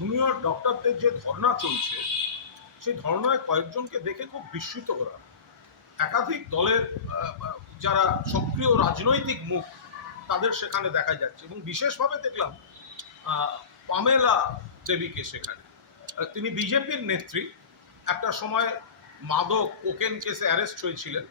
Junior ডক্টরদের যে ধর্ণা চলছে, সেই ধর্ণায় কয়েকজনকে দেখে খুব বিস্মিত করা। একাধিক দলের যারা সক্রিয় রাজনৈতিক মুখ, তাদের সেখানে দেখা যাচ্ছে এবং বিশেষভাবে দেখলাম পামেলা দেবীকে সেখানে। তিনি বিজেপির নেত্রী। একটা সময় মাদক, কোকেন কেসে অ্যারেস্ট হয়েছিলেন।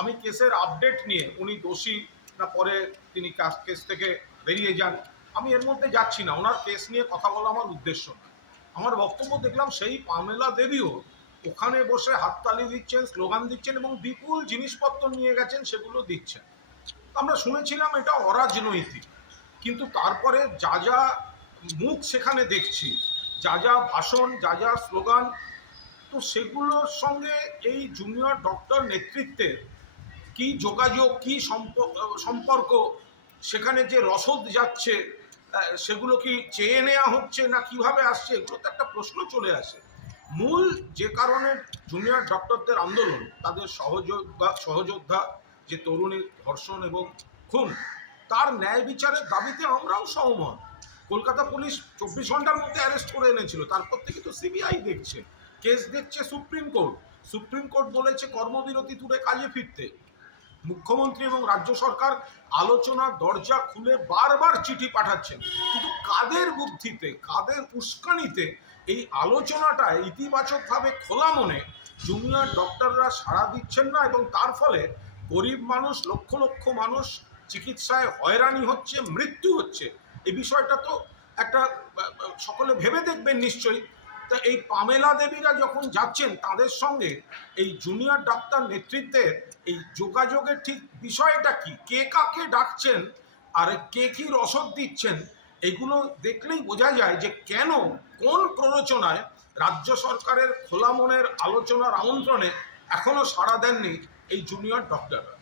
আমি কেসের আপডেট নিয়ে, উনি দোষী, না পরে তিনি কেস থেকে বেরিয়ে যান। আমি এর মধ্যে যাচ্ছি না। ওনার কেস নিয়ে কথা বলা আমার উদ্দেশ্য না। আমার বক্তব্য দেখলাম সেই পামেলা দেবীও ওখানে বসে হাততালি দিচ্ছেন, স্লোগান দিচ্ছেন এবং বিপুল জিনিসপত্র নিয়ে গেছেন, সেগুলো দিচ্ছেন। আমরা শুনেছিলাম এটা অরাজনৈতিক, কিন্তু তারপরে যা যা মুখ সেখানে দেখছি, যা যা ভাষণ, যা যা স্লোগান, তো সেগুলোর সঙ্গে এই জুনিয়র ডক্টর নেতৃত্বের কি যোগাযোগ, কি সম্প- সম্পর্ক, সেখানে যে রসদ যাচ্ছে সেগুলো কি চেয়ে নেওয়া হচ্ছে না কীভাবে আসছে? এগুলো তো একটা প্রশ্ন চলে আসে। মূল যে কারণে জুনিয়র ডক্টরদের আন্দোলন, তাদের সহযোদ্ধা সহযোদ্ধা যে তরুণীর ধর্ষণ এবং খুন, তার ন্যায় বিচারের দাবিতে আমরাও সহমত। কলকাতা পুলিশ চব্বিশ ঘণ্টার মধ্যে অ্যারেস্ট করে এনেছিল। তারপর থেকে তো সিবিআই দেখছে কেস দেখছে সুপ্রিম কোর্ট সুপ্রিম কোর্ট বলেছে কর্মবিরতি তুলে কাজে ফিরতে। মুখ্যমন্ত্রী এবং রাজ্য সরকার আলোচনার দরজা খুলে বারবার চিঠি পাঠাচ্ছেন। কিন্তু কাদের বুদ্ধিতে, কাদের উস্কানিতে এই আলোচনাটা ইতিবাচকভাবে খোলা মনে জুনিয়র ডক্টররা সাড়া দিচ্ছেন না এবং তার ফলে গরিব মানুষ, লক্ষ লক্ষ মানুষ চিকিৎসায় হয়রানি হচ্ছে, মৃত্যু হচ্ছে। এই বিষয়টা তো একটা সকলে ভেবে দেখবেন নিশ্চয়ই। তা এই পামেলা দেবীরা যখন যাচ্ছেন তাদের সঙ্গে এই জুনিয়র ডাক্তার নেতৃত্বের এই যোগাযোগের ঠিক বিষয়টা কি? কে কাকে ডাকছেন? আর কে কি রসদ দিচ্ছেন? এগুলো দেখলেই বোঝা যায় যে কেন, কোন প্ররোচনায় রাজ্য সরকারের খোলা মনের আলোচনার আমন্ত্রণে এখনও সাড়া দেননি এই জুনিয়র ডক্টররা